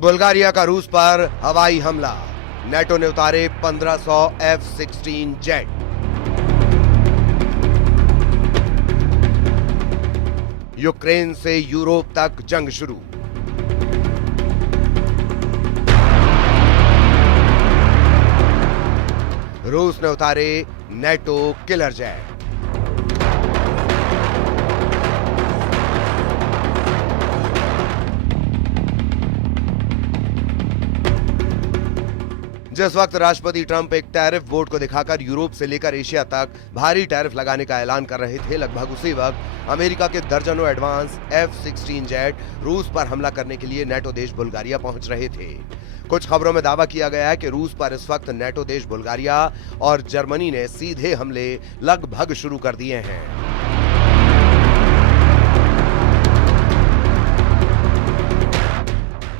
Bulgaria का रूस पर हवाई हमला, नेटो ने उतारे 1500 F-16 जेट। यूक्रेन से यूरोप तक जंग शुरू। रूस ने उतारे नेटो किलर जेट। जिस वक्त राष्ट्रपति ट्रंप एक टैरिफ बोर्ड को दिखाकर यूरोप से लेकर एशिया तक भारी टैरिफ लगाने का ऐलान कर रहे थे, लगभग उसी वक्त अमेरिका के दर्जनों एडवांस F-16 जेट रूस पर हमला करने के लिए नेटो देश बुल्गारिया पहुंच रहे थे। कुछ खबरों में दावा किया गया है कि रूस पर इस वक्त नेटो देश बुल्गारिया और जर्मनी ने सीधे हमले लगभग शुरू कर दिए हैं।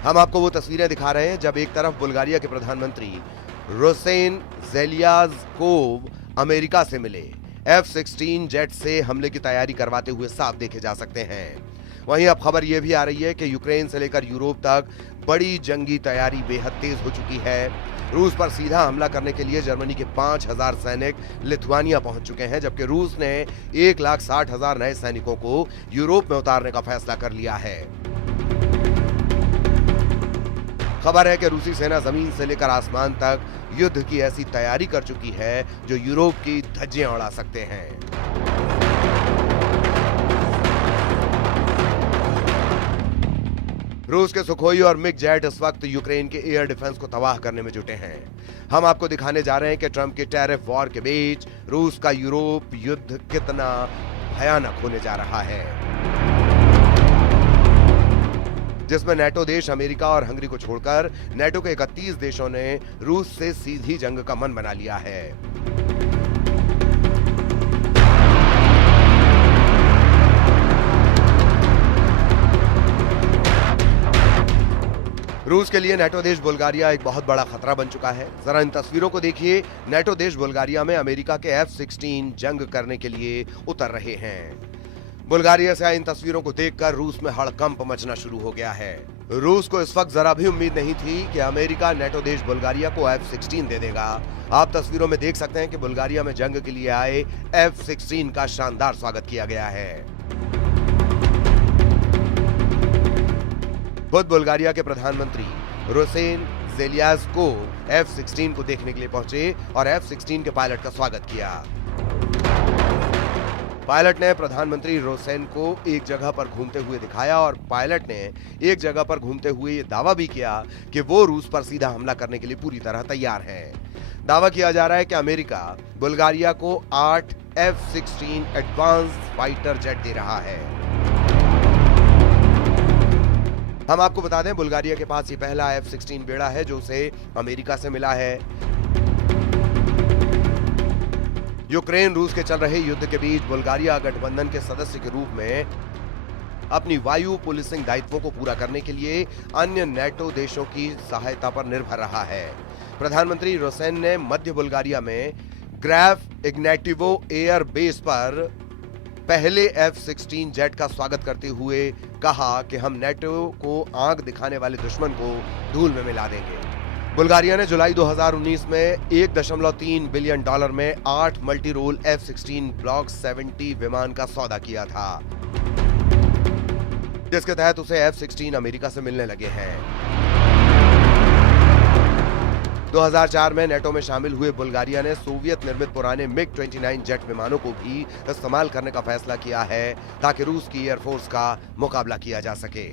हम आपको वो तस्वीरें दिखा रहे हैं जब एक तरफ बुल्गारिया के प्रधानमंत्री रूसेन ज़ेलेज़्कोव अमेरिका से मिले, F-16 जेट से हमले की तैयारी करवाते हुए साफ देखे जा सकते हैं। वहीं अब खबर यह भी आ रही है कि यूक्रेन से लेकर यूरोप तक बड़ी जंगी तैयारी बेहद तेज हो चुकी है। रूस पर सीधा हमला करने के लिए जर्मनी के 5000 सैनिक लिथुआनिया पहुंच चुके हैं, जबकि रूस ने 1,60,000 नए सैनिकों को यूरोप में उतारने का फैसला कर लिया है। खबर है कि रूसी सेना जमीन से लेकर आसमान तक युद्ध की ऐसी तैयारी कर चुकी है जो यूरोप की धज्जियां उड़ा सकते हैं। रूस के सुखोई और मिग जेट इस वक्त यूक्रेन के एयर डिफेंस को तबाह करने में जुटे हैं। हम आपको दिखाने जा रहे हैं कि ट्रंप के टैरिफ वॉर के बीच रूस का यूरोप युद्ध कितना भयानक होने जा रहा है, जिसमें नेटो देश अमेरिका और हंगरी को छोड़कर नेटो के 31 देशों ने रूस से सीधी जंग का मन बना लिया है। रूस के लिए नेटो देश बुल्गारिया एक बहुत बड़ा खतरा बन चुका है। जरा इन तस्वीरों को देखिए। नेटो देश बुल्गारिया में अमेरिका के F-16 जंग करने के लिए उतर रहे हैं। बुल्गारिया से आई इन तस्वीरों को देखकर रूस में हड़कंप मचना शुरू हो गया है। रूस को इस वक्त जरा भी उम्मीद नहीं थी कि अमेरिका नेटो देश बुल्गारिया को F-16 दे देगा। आप तस्वीरों में देख सकते हैं कि बुल्गारिया में जंग के लिए आए F-16 का शानदार स्वागत किया गया है। खुद बुल्गारिया के प्रधानमंत्री रूसेन ज़ेलेज़्कोव F-16 को देखने के लिए पहुंचे और F-16 के पायलट का स्वागत किया। पायलट ने प्रधानमंत्री रूसेन को एक जगह पर घूमते हुए दिखाया और पायलट ने एक जगह पर घूमते हुए ये दावा भी किया कि वो रूस पर सीधा हमला करने के लिए पूरी तरह तैयार है। दावा किया जा रहा है कि अमेरिका बुल्गारिया को 8 F-16 एडवांस फाइटर जेट दे रहा है। हम आपको बता दें, बुल्गारिया के पास ये पहला F-16 बेड़ा है जो उसे अमेरिका से मिला है। यूक्रेन रूस के चल रहे युद्ध के बीच बुल्गारिया गठबंधन के सदस्य के रूप में अपनी वायु पुलिसिंग दायित्वों को पूरा करने के लिए अन्य नेटो देशों की सहायता पर निर्भर रहा है। प्रधानमंत्री रूसेन ने मध्य बुल्गारिया में ग्राफ इग्नेटिवो एयर बेस पर पहले F-16 जेट का स्वागत करते हुए कहा कि हम नेटो को आंख दिखाने वाले दुश्मन को धूल में मिला देंगे। बुल्गारिया ने जुलाई 2019 में $1.3 बिलियन में 8 मल्टी रोल F-16 ब्लॉक 70 विमान का सौदा किया था, जिसके तहत उसे F-16 अमेरिका से मिलने लगे हैं। 2004 में नेटो में शामिल हुए बुल्गारिया ने सोवियत निर्मित पुराने MiG-29 जेट विमानों को भी इस्तेमाल करने का फैसला किया है ताकि रूस की एयरफोर्स का मुकाबला किया जा सके।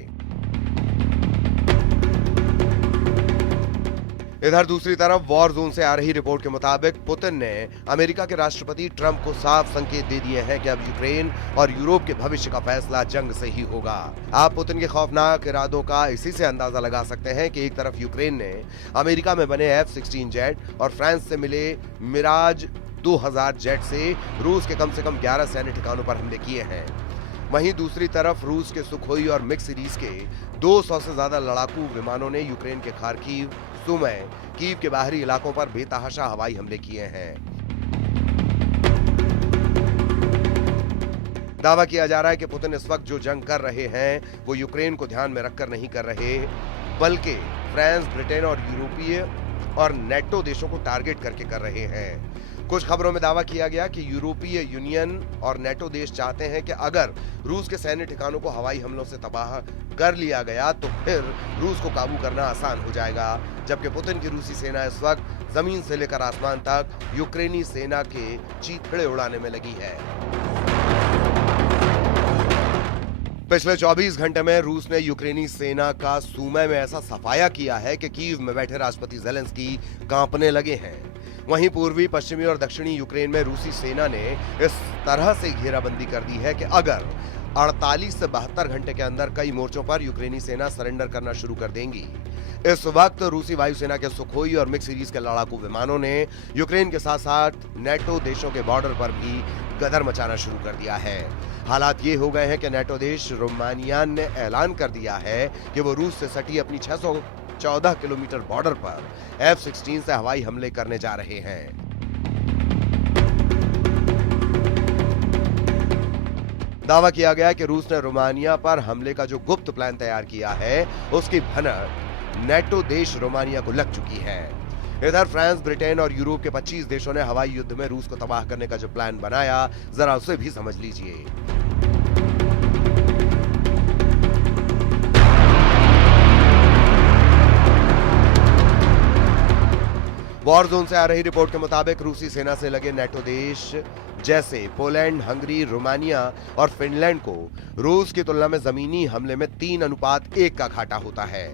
इधर दूसरी तरफ वॉर जोन से आ रही रिपोर्ट के मुताबिक पुतिन ने अमेरिका के राष्ट्रपति ट्रंप को साफ संकेत दे दिए हैं कि अब यूक्रेन और यूरोप के भविष्य का फैसला जंग से ही होगा। आप पुतिन के खौफनाक इरादों का इसी से अंदाजा लगा सकते हैं कि एक तरफ यूक्रेन ने अमेरिका में बने F-16 जेट और फ्रांस से मिले मिराज 2000 जेट से रूस के कम से कम 11 सैन्य ठिकानों पर हमले किए हैं। वहीं दूसरी तरफ रूस के सुखोई और मिग सीरीज के 200 से ज्यादा लड़ाकू विमानों ने यूक्रेन के खार्किव, सुमी, कीव के बाहरी इलाकों पर बेतहाशा हवाई हमले किए हैं। दावा किया जा रहा है कि पुतिन इस वक्त जो जंग कर रहे हैं वो यूक्रेन को ध्यान में रखकर नहीं कर रहे, बल्कि फ्रांस, ब्रिटेन और यूरोपीय और नेटो देशों को टारगेट करके कर रहे हैं। कुछ खबरों में दावा किया गया कि यूरोपीय यूनियन और नेटो देश चाहते हैं कि अगर रूस के सैन्य ठिकानों को हवाई हमलों से तबाह कर लिया गया तो फिर रूस को काबू करना आसान हो जाएगा, जबकि पुतिन की रूसी सेना इस वक्त जमीन से लेकर आसमान तक यूक्रेनी सेना के चीथड़े उड़ाने में लगी है। पिछले 24 घंटे में रूस ने यूक्रेनी सेना का सूमे में ऐसा सफाया किया है कि कीव में बैठे राष्ट्रपति ज़ेलेंस्की कांपने लगे हैं। वहीं पूर्वी, पश्चिमी और दक्षिणी यूक्रेन में रूसी सेना ने इस तरह से घेराबंदी कर दी है कि अगर 48 से 72 घंटे के अंदर कई मोर्चों पर यूक्रेनी सेना सरेंडर करना शुरू कर देंगी। इस वक्त रूसी वायुसेना के सुखोई और मिग सीरीज के लड़ाकू विमानों ने यूक्रेन के साथ साथ नेटो देशों के बॉर्डर पर भी गदर मचाना शुरू कर दिया है। हालात ये हो गए हैं कि नेटो देश रोमानिया ने ऐलान कर दिया है कि वो रूस से सटी अपनी 614 किलोमीटर बॉर्डर पर F-16 से हवाई हमले करने जा रहे हैं। दावा किया गया कि रूस ने रोमानिया पर हमले का जो गुप्त प्लान तैयार किया है उसकी भनक नेटो देश रोमानिया को लग चुकी है। इधर फ्रांस, ब्रिटेन और यूरोप के 25 देशों ने हवाई युद्ध में रूस को तबाह करने का जो प्लान बनाया, जरा उसे भी समझ लीजिए। वॉर जोन से आ रही रिपोर्ट के मुताबिक रूसी सेना से लगे नेटो देश जैसे पोलैंड, हंगरी, रोमानिया और फिनलैंड को रूस की तुलना में जमीनी हमले में 3:1 का घाटा होता है,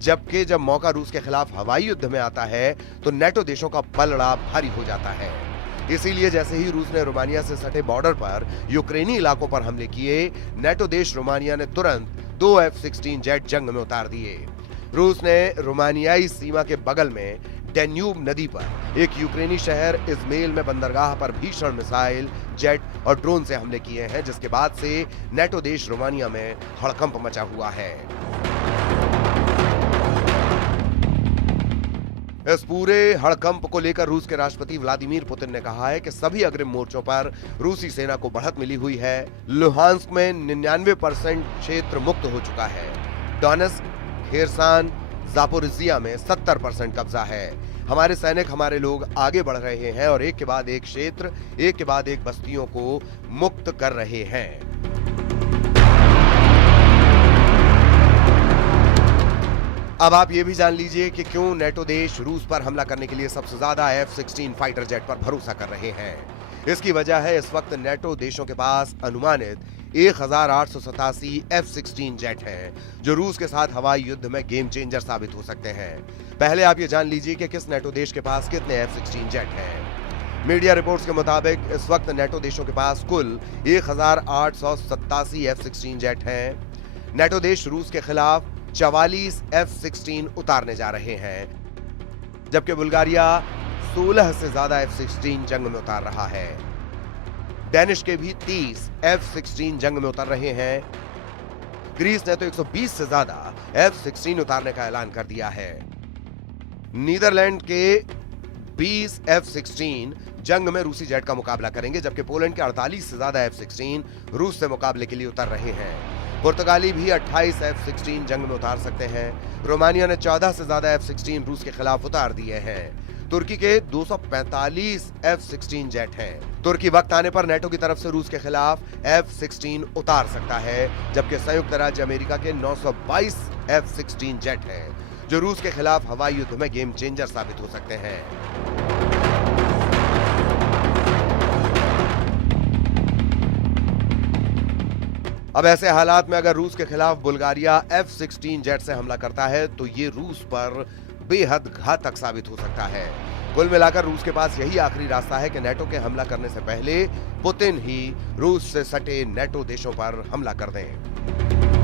जबकि जब मौका रूस के खिलाफ हवाई युद्ध में आता है तो नेटो देशों का पलड़ा भारी हो जाता है। इसीलिए जैसे ही रूस ने रोमानिया से सटे बॉर्डर पर यूक्रेनी इलाकों पर हमले किए, नेटो देश रोमानिया ने तुरंत 2 F-16 जेट जंग में उतार दिए। रूस ने रोमानियाई सीमा के बगल में डैन्यूब नदी पर एक यूक्रेनी शहर इज़मेल में बंदरगाह पर भीषण मिसाइल, जेट और ड्रोन से हमले किए हैं, जिसके बाद से नेटो देश रोमानिया में हड़कंप मचा हुआ है। इस पूरे हड़कंप को लेकर रूस के राष्ट्रपति व्लादिमीर पुतिन ने कहा है कि सभी अग्रिम मोर्चों पर रूसी सेना को बढ़त मिली हुई है। लुहांस्क में 99% क्षेत्र मुक्त हो चुका है। डोनेत्स्क, खेरसान, जापोरिजिया में 70% कब्जा है। हमारे सैनिक, हमारे लोग आगे बढ़ रहे हैं और एक के बाद एक क्षेत्र, एक के बाद एक बस्तियों को मुक्त कर रहे हैं। अब आप ये भी जान लीजिए कि क्यों नेटो देश रूस पर हमला करने के लिए सबसे ज्यादा F-16 फाइटर जेट पर भरोसा कर रहे हैं। इसकी वजह है इस वक्त नेटो देशों के पास अनुमानित 1887 F-16 जेट हैं, जो रूस के साथ हवाई युद्ध में गेम चेंजर साबित हो सकते हैं। पहले आप ये जान लीजिए कि किस नेटो देश के पास कितने F-16 जेट हैं। मीडिया रिपोर्ट्स के मुताबिक इस वक्त नेटो देशों के पास कुल 1887 F-16 जेट हैं। नेटो देश रूस के खिलाफ 44 F-16 उतारने जा रहे हैं, जबकि बुल्गारिया 16 से ज्यादा F-16 जंग में उतार रहा है। डेनिश के भी 30 F-16 जंग में उतर रहे हैं। ग्रीस ने तो 120 से ज्यादा F-16 उतारने का ऐलान कर दिया है। नीदरलैंड के 20 F-16 जंग में रूसी जेट का मुकाबला करेंगे, जबकि पोलैंड के 48 से ज्यादा F-16 रूस से मुकाबले के लिए उतर रहे हैं। पुर्तगाली भी 28 F-16 जंग में उतार सकते हैं। रोमानिया ने 14 से ज्यादा F-16 रूस के खिलाफ उतार दिए हैं। तुर्की के 245 F-16 जेट हैं। तुर्की वक्त आने पर नेटो की तरफ से रूस के खिलाफ F-16 उतार सकता है, जबकि संयुक्त राज्य अमेरिका के 922 F-16 जेट हैं, जो रूस के खिलाफ हवाई युद्ध में गेम चेंजर साबित हो सकते हैं। अब ऐसे हालात में अगर रूस के खिलाफ बुल्गारिया F-16 जेट से हमला करता है तो ये रूस पर बेहद घातक साबित हो सकता है। कुल मिलाकर रूस के पास यही आखिरी रास्ता है कि नेटो के हमला करने से पहले पुतिन ही रूस से सटे नेटो देशों पर हमला कर दें।